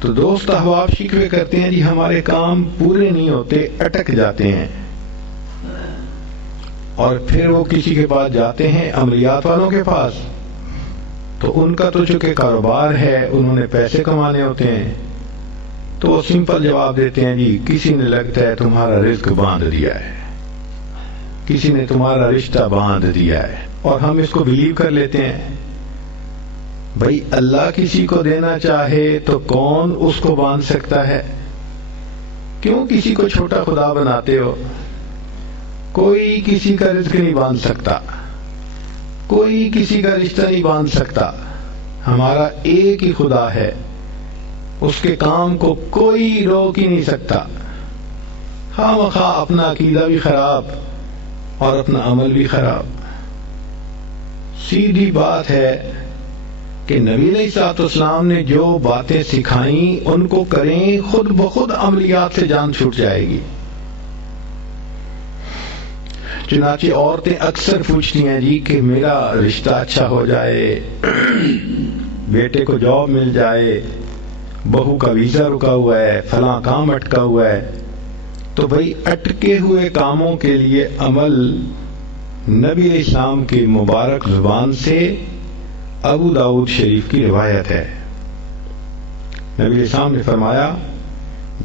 تو دوست احباب شکوے کرتے ہیں جی ہمارے کام پورے نہیں ہوتے، اٹک جاتے ہیں، اور پھر وہ کسی کے پاس جاتے ہیں، عملیات والوں کے پاس، تو ان کا تو چونکہ کاروبار ہے، انہوں نے پیسے کمانے ہوتے ہیں، تو وہ سمپل جواب دیتے ہیں جی کسی نے لگتا ہے تمہارا رزق باندھ دیا ہے، کسی نے تمہارا رشتہ باندھ دیا ہے، اور ہم اس کو بلیو کر لیتے ہیں۔ بھائی اللہ کسی کو دینا چاہے تو کون اس کو باندھ سکتا ہے؟ کیوں کسی کو چھوٹا خدا بناتے ہو؟ کوئی کسی کا رزق نہیں باندھ سکتا، کوئی کسی کا رشتہ نہیں باندھ سکتا، ہمارا ایک ہی خدا ہے، اس کے کام کو کوئی روک ہی نہیں سکتا۔ خواہ اپنا عقیدہ بھی خراب اور اپنا عمل بھی خراب۔ سیدھی بات ہے کہ نبی علیہ الصلوۃ والسلام نے جو باتیں سکھائیں ان کو کریں، خود بخود عملیات سے جان چھوٹ جائے گی۔ چنانچہ عورتیں اکثر پوچھتی ہیں جی کہ میرا رشتہ اچھا ہو جائے، بیٹے کو جاب مل جائے، بہو کا ویزا رکا ہوا ہے، فلاں کام اٹکا ہوا ہے۔ تو بھئی اٹکے ہوئے کاموں کے لیے عمل نبی علیہ السلام کی مبارک زبان سے ابو داؤد شریف کی روایت ہے۔ نبی علیہ السلام نے فرمایا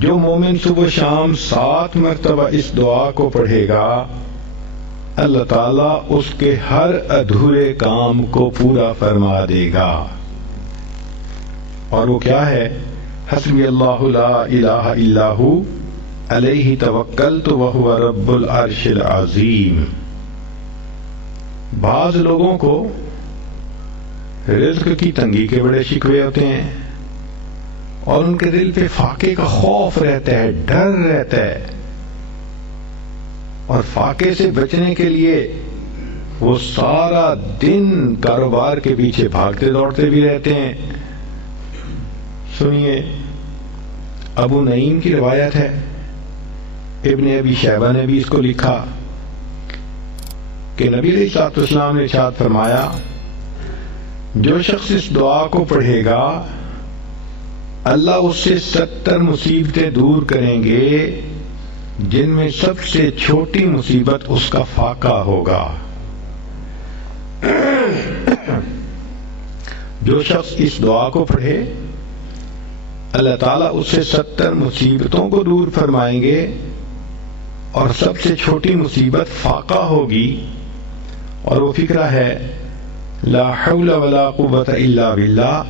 جو مومن صبح شام 7 مرتبہ اس دعا کو پڑھے گا، اللہ تعالیٰ اس کے ہر ادھورے کام کو پورا فرما دے گا۔ اور وہ کیا ہے؟ حسبی اللہ لا الہ الا ہو علیہ توکلت وہو رب العرش العظیم۔ بعض لوگوں کو رزق کی تنگی کے بڑے شکوے ہوتے ہیں، اور ان کے دل پہ فاقے کا خوف رہتا ہے، ڈر رہتا ہے، اور فاقے سے بچنے کے لیے وہ سارا دن کاروبار کے پیچھے بھاگتے دوڑتے بھی رہتے ہیں۔ سنیے، ابو نعیم کی روایت ہے، ابن ابی شیبہ نے بھی اس کو لکھا کہ نبی علیہ الصلوۃ والسلام نے ارشاد فرمایا جو شخص اس دعا کو پڑھے گا اللہ اس سے 70 مصیبتیں دور کریں گے، جن میں سب سے چھوٹی مصیبت اس کا فاقہ ہوگا۔ جو شخص اس دعا کو پڑھے اللہ تعالیٰ اس سے 70 مصیبتوں کو دور فرمائیں گے، اور سب سے چھوٹی مصیبت فاقہ ہوگی، اور وہ فکرہ ہے لا حول ولا قوة الا باللہ،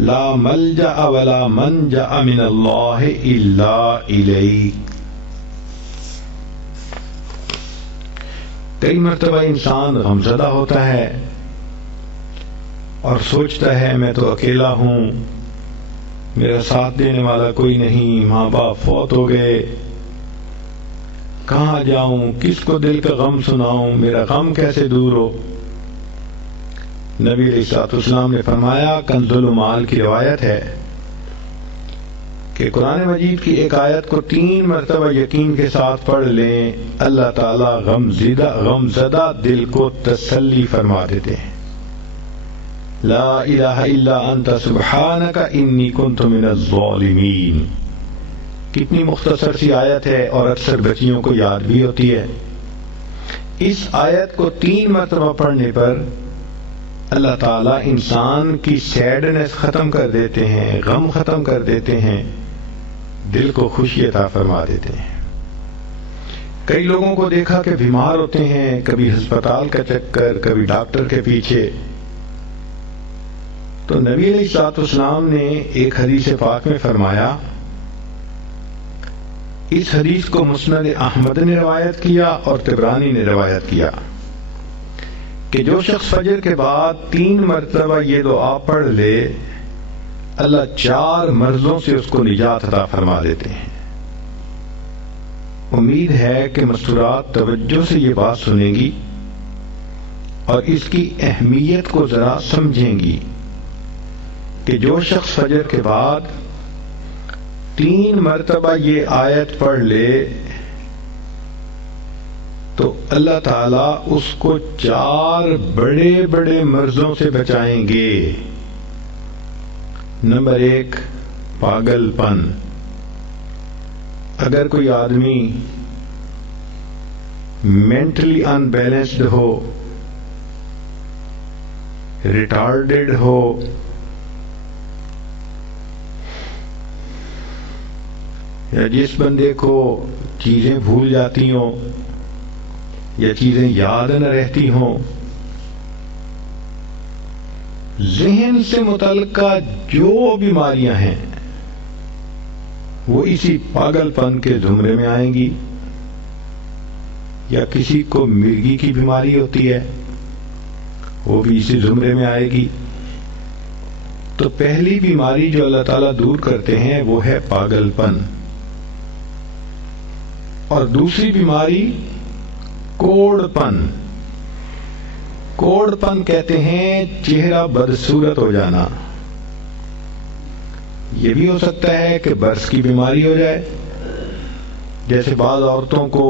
لا ملجأ ولا منجأ من اللہ الا الیہ۔ کئی مرتبہ انسان غمزدہ ہوتا ہے اور سوچتا ہے میں تو اکیلا ہوں، میرا ساتھ دینے والا کوئی نہیں، ماں باپ فوت ہو گئے، کہاں جاؤں، کس کو دل کا غم سناؤں، میرا غم کیسے دور ہو۔ نبی علیہ الصلوۃ والسلام نے فرمایا، کنز المال کی روایت ہے کہ قرآن مجید کی ایک آیت کو 3 مرتبہ یقین کے ساتھ پڑھ لیں، اللہ تعالیٰ غمزدہ دل کو تسلی فرما دیتے ہیں۔ لا الہ الا انت سبحانک انی کنت من الظالمین۔ کتنی مختصر سی آیت ہے اور اکثر بچیوں کو یاد بھی ہوتی ہے۔ اس آیت کو 3 مرتبہ پڑھنے پر اللہ تعالیٰ انسان کی سیڈنس ختم کر دیتے ہیں، غم ختم کر دیتے ہیں، دل کو خوشی عطا فرما دیتے ہیں۔ کئی لوگوں کو دیکھا کہ بیمار ہوتے ہیں، کبھی ہسپتال کا چکر، کبھی ڈاکٹر کے پیچھے، تو نبی علیہ الصلوۃ والسلام نے ایک حدیث پاک میں فرمایا، اس حدیث کو مسند احمد نے روایت کیا اور طبرانی نے روایت کیا کہ جو شخص فجر کے بعد 3 مرتبہ یہ دعا پڑھ لے اللہ 4 مرضوں سے اس کو نجات عطا فرما دیتے ہیں۔ امید ہے کہ مستورات توجہ سے یہ بات سنیں گی اور اس کی اہمیت کو ذرا سمجھیں گی کہ جو شخص فجر کے بعد 3 مرتبہ یہ آیت پڑھ لے تو اللہ تعالیٰ اس کو 4 بڑے بڑے مرضوں سے بچائیں گے۔ نمبر 1، پاگل پن. اگر کوئی آدمی مینٹلی انبیلنسڈ ہو، ریٹارڈڈ ہو، یا جس بندے کو چیزیں بھول جاتی ہوں یا چیزیں یاد نہ رہتی ہوں، ذہن سے متعلقہ جو بیماریاں ہیں وہ اسی پاگل پن کے زمرے میں آئیں گی. یا کسی کو مرگی کی بیماری ہوتی ہے، وہ بھی اسی زمرے میں آئے گی. تو پہلی بیماری جو اللہ تعالیٰ دور کرتے ہیں وہ ہے پاگل پن، اور دوسری بیماری کوڑ پن. کوڑ پن کہتے ہیں چہرہ بدصورت ہو جانا. یہ بھی ہو سکتا ہے کہ برس کی بیماری ہو جائے، جیسے بعض عورتوں کو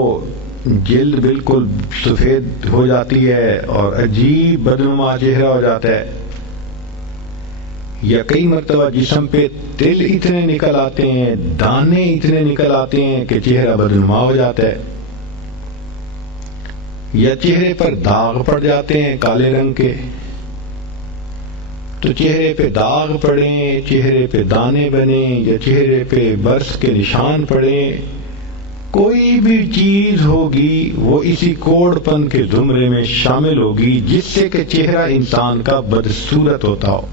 جلد بالکل سفید ہو جاتی ہے اور عجیب بدنما چہرہ ہو جاتا ہے، یا کئی مرتبہ جسم پہ تل اتنے نکل آتے ہیں، دانے اتنے نکل آتے ہیں کہ چہرہ بدنما ہو جاتا ہے، یا چہرے پر داغ پڑ جاتے ہیں کالے رنگ کے. تو چہرے پہ داغ پڑیں، چہرے پہ دانے بنیں، یا چہرے پہ برس کے نشان پڑیں، کوئی بھی چیز ہوگی وہ اسی کوڑ پن کے زمرے میں شامل ہوگی، جس سے کہ چہرہ انسان کا بدصورت ہوتا ہو.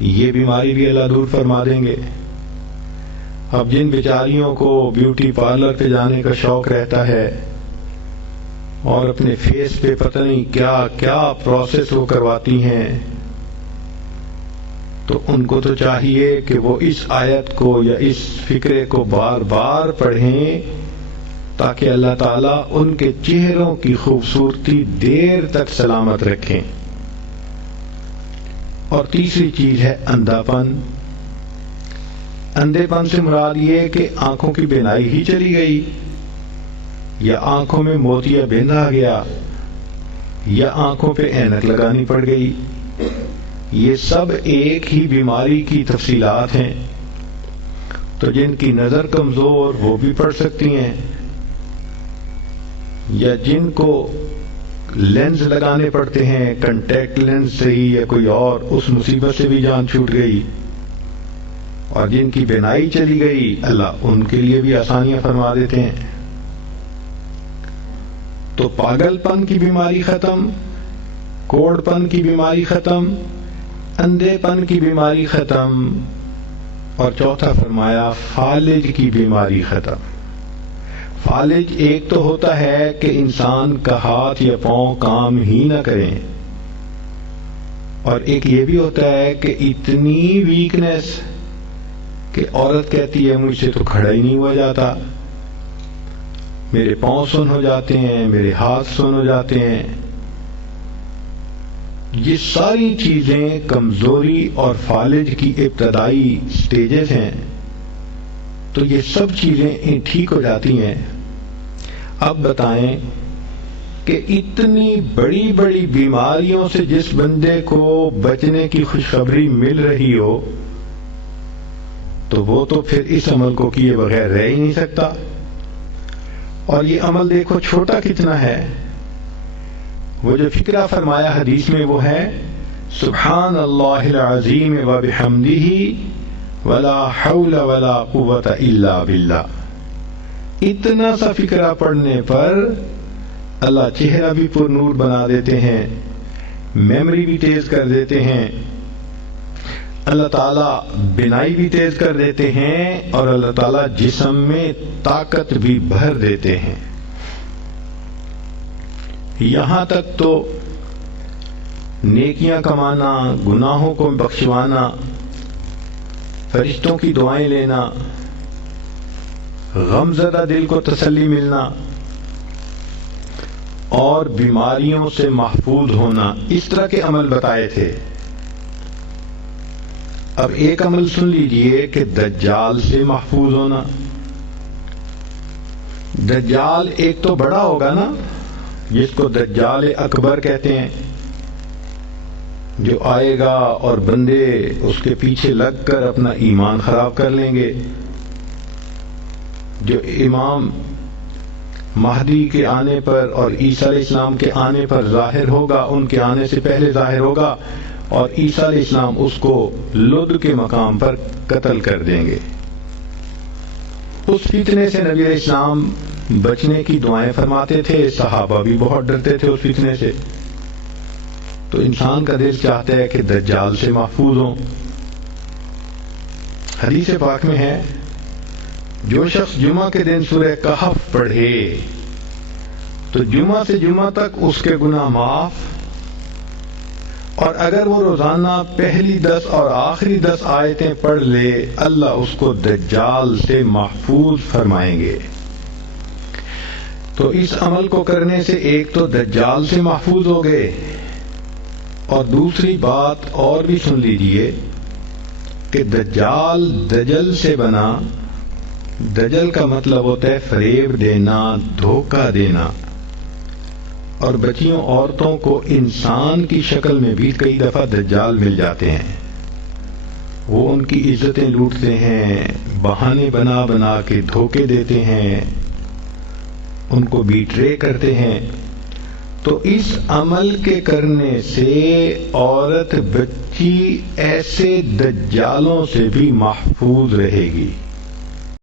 یہ بیماری بھی اللہ دور فرما دیں گے. اب جن بیچاریوں کو بیوٹی پارلر پہ جانے کا شوق رہتا ہے اور اپنے فیس پہ پتہ نہیں کیا کیا پروسیس وہ کرواتی ہیں، تو ان کو تو چاہیے کہ وہ اس آیت کو یا اس فکرے کو بار بار پڑھیں تاکہ اللہ تعالیٰ ان کے چہروں کی خوبصورتی دیر تک سلامت رکھیں. اور تیسری چیز ہے اندھا پن. اندھے پن سے مراد یہ کہ آنکھوں کی بینائی ہی چلی گئی، یا آنکھوں میں موتیا بندھا گیا، یا آنکھوں پہ اینک لگانی پڑ گئی. یہ سب ایک ہی بیماری کی تفصیلات ہیں. تو جن کی نظر کمزور وہ بھی پڑھ سکتی ہیں، یا جن کو لینز لگانے پڑتے ہیں کنٹیکٹ لینز سے ہی یا کوئی اور، اس مصیبت سے بھی جان چھوٹ گئی. اور جن کی بینائی چلی گئی اللہ ان کے لیے بھی آسانیاں فرما دیتے ہیں. تو پاگل پن کی بیماری ختم، کوڑ پن کی بیماری ختم، اندھے پن کی بیماری ختم، اور چوتھا فرمایا فالج کی بیماری ختم. فالج ایک تو ہوتا ہے کہ انسان کا ہاتھ یا پاؤں کام ہی نہ کریں، اور ایک یہ بھی ہوتا ہے کہ اتنی ویکنس کہ عورت کہتی ہے مجھ سے تو کھڑا ہی نہیں ہوا جاتا، میرے پاؤں سن ہو جاتے ہیں، میرے ہاتھ سن ہو جاتے ہیں. یہ ساری چیزیں کمزوری اور فالج کی ابتدائی سٹیجز ہیں. تو یہ سب چیزیں ٹھیک ہو جاتی ہیں. اب بتائیں کہ اتنی بڑی بڑی بیماریوں سے جس بندے کو بچنے کی خوشخبری مل رہی ہو تو وہ تو پھر اس عمل کو کیے بغیر رہ ہی نہیں سکتا. اور یہ عمل دیکھو چھوٹا کتنا ہے. وہ جو فکرہ فرمایا حدیث میں وہ ہے سبحان اللہ العظیم وبحمدہ ولا حول ولا قوت الا باللہ. اتنا سا فکرہ پڑھنے پر اللہ چہرہ بھی پر نور بنا دیتے ہیں، میموری بھی تیز کر دیتے ہیں، اللہ تعالیٰ بینائی بھی تیز کر دیتے ہیں، اور اللہ تعالیٰ جسم میں طاقت بھی بھر دیتے ہیں. یہاں تک تو نیکیاں کمانا، گناہوں کو بخشوانا، فرشتوں کی دعائیں لینا، غم زدہ دل کو تسلی ملنا، اور بیماریوں سے محفوظ ہونا، اس طرح کے عمل بتائے تھے. اب ایک عمل سن لیجئے کہ دجال سے محفوظ ہونا. دجال ایک تو بڑا ہوگا نا، جس کو دجال اکبر کہتے ہیں، جو آئے گا اور بندے اس کے پیچھے لگ کر اپنا ایمان خراب کر لیں گے. جو امام مہدی کے آنے پر اور عیسیٰ علیہ السلام کے آنے پر ظاہر ہوگا، ان کے آنے سے پہلے ظاہر ہوگا، اور عیسیٰ علیہ السلام اس کو لد کے مقام پر قتل کر دیں گے. اس فتنے سے نبی علیہ السلام بچنے کی دعائیں فرماتے تھے، صحابہ بھی بہت ڈرتے تھے اس فتنے سے. تو انسان کا دل چاہتا ہے کہ دجال سے محفوظ ہوں. حدیث پاک میں ہے جو شخص جمعہ کے دن سورہ کہف پڑھے تو جمعہ سے جمعہ تک اس کے گناہ معاف، اور اگر وہ روزانہ پہلی 10 اور آخری 10 آیتیں پڑھ لے اللہ اس کو دجال سے محفوظ فرمائیں گے. تو اس عمل کو کرنے سے ایک تو دجال سے محفوظ ہو گئے، اور دوسری بات اور بھی سن لیجئے کہ دجال دجل سے بنا. دجل کا مطلب ہوتا ہے فریب دینا، دھوکہ دینا. اور بچیوں عورتوں کو انسان کی شکل میں بھی کئی دفعہ دجال مل جاتے ہیں. وہ ان کی عزتیں لوٹتے ہیں، بہانے بنا بنا کے دھوکے دیتے ہیں، ان کو بیٹرے کرتے ہیں. تو اس عمل کے کرنے سے عورت بچی ایسے دجالوں سے بھی محفوظ رہے گی.